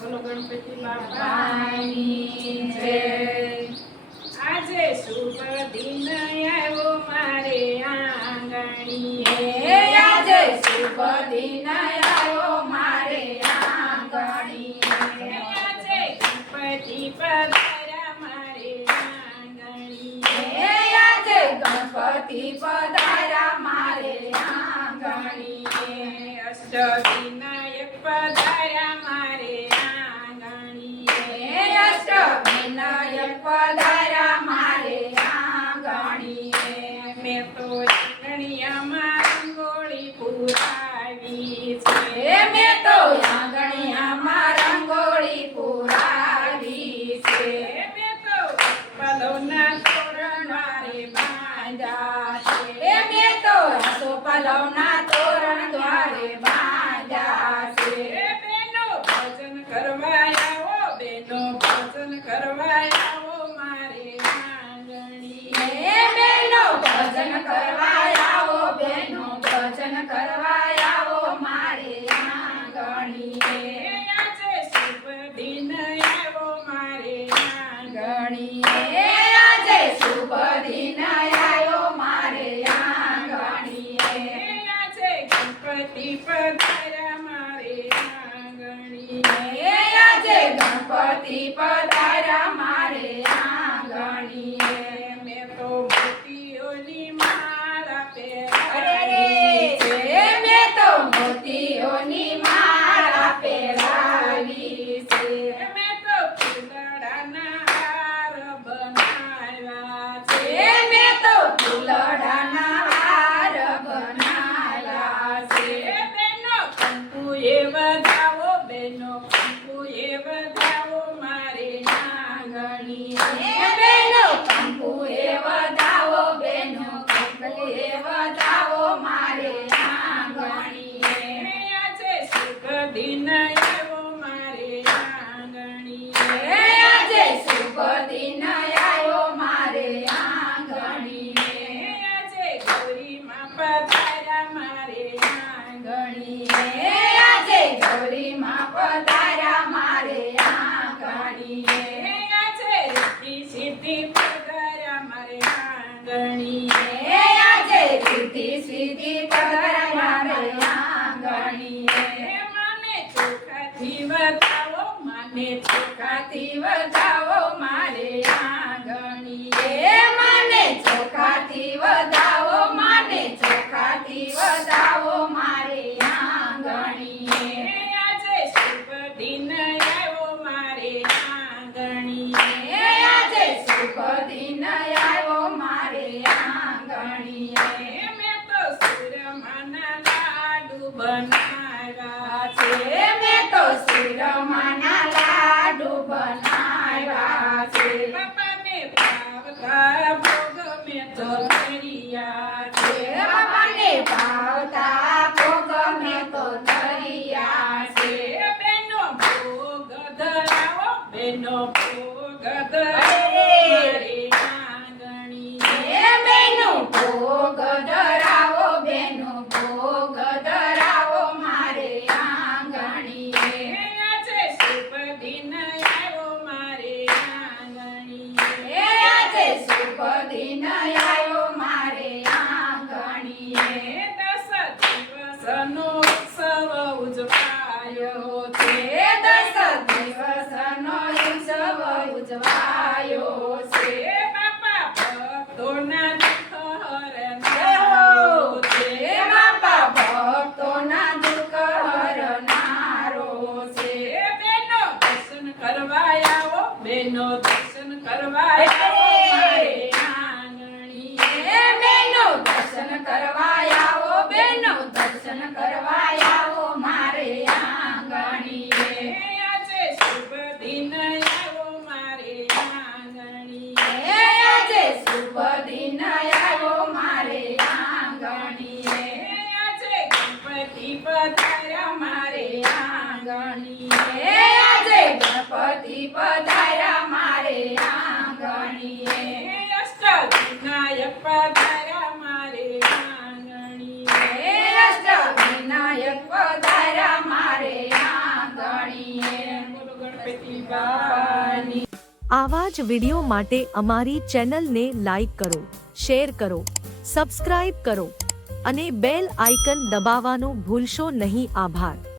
બોલો ગણપતિ બાપાની જય. આજે શુભ દિન આવ્યો મારે આંગણીએ, આજે શુભ દિન આવ્યો મારે આંગણીએ, આજે ગણપતિ પધાર્યા મારે આંગણીએ, આજે ગણપતિ પધાર્યા મારે આંગણીએ, અષ્ટવિનાયક પધાર્યા મારે આંગણીએ, અષ્ટવિનાયક પધાર્યા મારે આંગણીએ, મેં તો આંગણિયામાં રંગોળી પુરાવી છે, મેં તો આંગણિયામાં રંગોળી પુરાવી છે, મેં તો પલવના તોરણ વારે બાંધ્યા છે, મેં તો સોપલવના તોરણ દ્વારે બાંધ્યા છે, બેનો ભજન કરવા આવો, બેનો ભજન કરવા આવો મારે આંગણીએ, બેનો ભજન કરવા આવો, બેનો ભજન કરવા આવો મારે આંગણીએ, આજે શુભ દિન આવ્યો મારે આંગણીએ, આજે શુભ દિન આવ્યો મારે આંગણીએ, આજે ગણપતિ પધાર્યા મારે આંગણીએ, આજે ગણપતિ પધાર્યા મારે આંગણીએ, મેં તો મોતીઓની માળા અરે પહેરાવી છે, મેં તો મોતીઓની માળા પહેરાવી છે, મેં તો ફૂલડાના હાર બનાવ્યા છે, મેં તો ફૂલડાના હાર બનાવ્યા છે, બેનો કંકુએ વધાવો, બેનો કંકુએ વધાવો મારે આંગણીએ, બેનો કંકુએ વધાવો, બેનો કંકુએ વધાવો મારે આંગણીએ, આજે શુભ દિન આવ્યો મારે આંગણીએ, આજે શુભ દિન આવ્યો મારે આંગણીએ, આજે ગૌરીમાં પધાર્યા મારે આંગણીએ, આજે ગૌરીમાં પધાર્યા મારે આંગણીએ, આજે રીતિ સિદ્ધિ પધાર્યા મારે આંગણીએ, આજે રીતિ સિદ્ધિ પધાર્યા મારે આંગણીએ, મને ચોખાથી વધાવો, મને ચોખાથી ચોખાથી વધાવો મારે આંગણીએ, મને ચોખાથી વધાવો, મને ચોખાથી વધાવો મારે આંગણીએ, આજે શુભ દિન આવ્યો મારે આંગણીએ, આજે શુભ દિન આવ્યો મારે આંગણીએ, મેં તો સુરમાના લાડુ બનાવ્યા છે, મેં તો શિરમાના લાડુ બનાવ્યા છે, બાપાને ભાવતા ભોગ મેં તો ધર્યા છે, બાપાને ભાવતા ભોગ મેં તો ધર્યા છે, બેનો ભોગ ધરાવો, બેનો ભોગ ધરાવો મારે આંગણીએ, બેનો ભોગ ધરાવો, બેનો ભોગ ધરાવો મારે આંગણીએ, આજે શુભ દિન આવ્યો મારે આંગણીએ, આજે શુભ દિન આવ્યો મારે આંગણીએ, દસ દિવસનો ઉત્સવ ઉજવાયો છે, 10 દિવસનો ઉત્સવ ઉજવાયો છે, બાપા ભક્તોના દુઃખ હરનારો છે, બાપા ભક્તોના દુઃખ હરનારો છે, બેનો દર્શન કરવા આવો, બેનો દર્શન કરવા આવો મારે આંગણીએ, બેનો દર્શન કરવા આવો, બેનો દર્શન કરવા આવો મારે આંગણીએ, આજે શુભ દિન આવ્યો મારે આંગણીએ, આજે શુભ દિન આવ્યો મારે આંગણીએ, આજે ગણપતિ પધાર્યા મારે આંગણીએ, આજે ગણપતિ પધાર્યા મારે આંગણીએ, અષ્ટવિનાયક પધાર્યા મારે આંગણીએ, અષ્ટવિનાયક પધાર્યા મારે આંગણીએ, બોલો ગણપતિ બાપાની. આવા જ વિડિયો માટે અમારી ચેનલને લાઈક કરો, શેર કરો, સબસ્ક્રાઇબ કરો અને બેલ આઇકન દબાવવાનું ભૂલશો નહીં. આભાર.